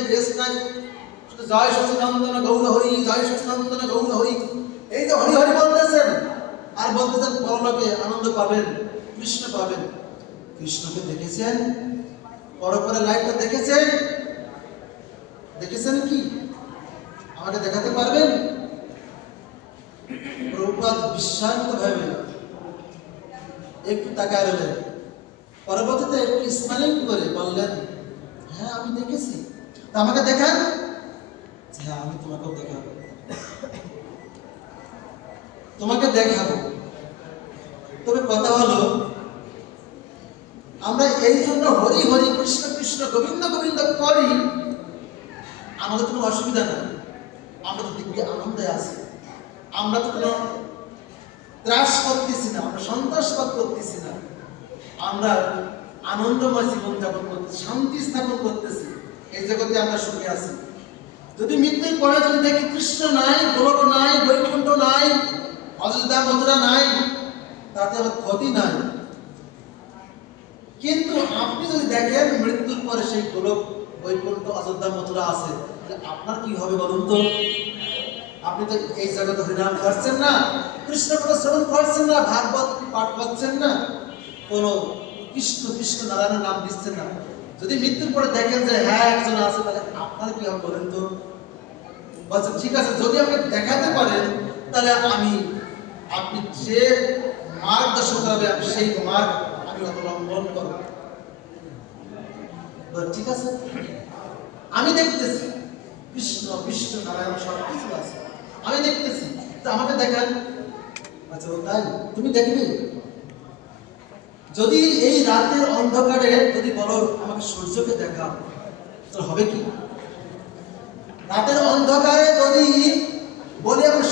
নাই, রেস নাই, শুধু জয় সচিদানন্দন গৌর হরি, জয় সচিদানন্দন গৌর হরি, এই যে হরি হরি বলতেছেন আর বলতেছেন পরলোকে আনন্দ পাবেন, কৃষ্ণ পাবেন। কৃষ্ণকে দেখেছেন? পরপরে লাইটটা দেখেছেন? দেখেছেন কি? আমাকে দেখাতে পারবেন? প্রভুপাদ বিস্ময়িত ভাবে একটু তাকায় রইলেন, পরবর্তীতে একটু স্মাইলিং করে বললেন, হ্যাঁ আমি দেখেছি। তা আমাকে দেখান। হ্যাঁ আমি তোমাকেও দেখাবো, তোমাকে দেখাবো। তবে কথা হলো, আমরা এই জন্য হরি হরি কৃষ্ণ কৃষ্ণ গোবিন্দ গোবিন্দ করি, আমাদের কোনো অসুবিধা নাই, আমরা তো দিব্য আনন্দে আছি, আমরা তো কোনো ত্রাস করতেছি না, আমরা সন্ত্রাসবাদ করতেছি না, আমরা আনন্দময় জীবন যাপন করতেছি, শান্তি স্থাপন করতেছি, এই জগতে আমরা সুখে আছি। যদি মৃত্যুর পরে যদি দেখি কৃষ্ণ নাই, গোলক নাই, বৈকুণ্ঠ নাই, অযোধ্যা মথুরা নাই, তাতে আমার ক্ষতি নাই। কিন্তু আপনি যদি দেখেন মৃত্যুর পরে সেই গোলক, বৈকুণ্ঠ, অযোধ্যা মথুরা আছে, তাহলে আপনার কি হবে বলুন তো? আপনি তো এই জগতে হরিনাম করছেন না, কৃষ্ণ কথা শ্রবণ করছেন না, ভাগবত পাঠ করছেন না, কোন কৃষ্ণ কৃষ্ণ নারায়ণের নাম দিচ্ছেন না। যদি মৃত্যুর পরে দেখেন যে হ্যাঁ একজন আছে, তাহলে আপনার কি হবে বলেন তো? বলছেন ঠিক আছে, যদি আপনি দেখাতে পারেন তাহলে আমি, আপনি যে মার্গদর্শন করাবে আমি সেই মার্গ আমি অবলম্বন করব। ঠিক আছে, আমি দেখতেছি কৃষ্ণ কৃষ্ণ নারায়ণ সব কিছু আছে, আমি দেখতেছি, তো আমাকে দেখান। আচ্ছা তাই তুমি দেখবে? যদি এই রাতের অন্ধকারে যদি বলো আমাকে সূর্যকে দেখাও, তাহলে হবে কি? রাতের অন্ধকারে যদি বলি আমি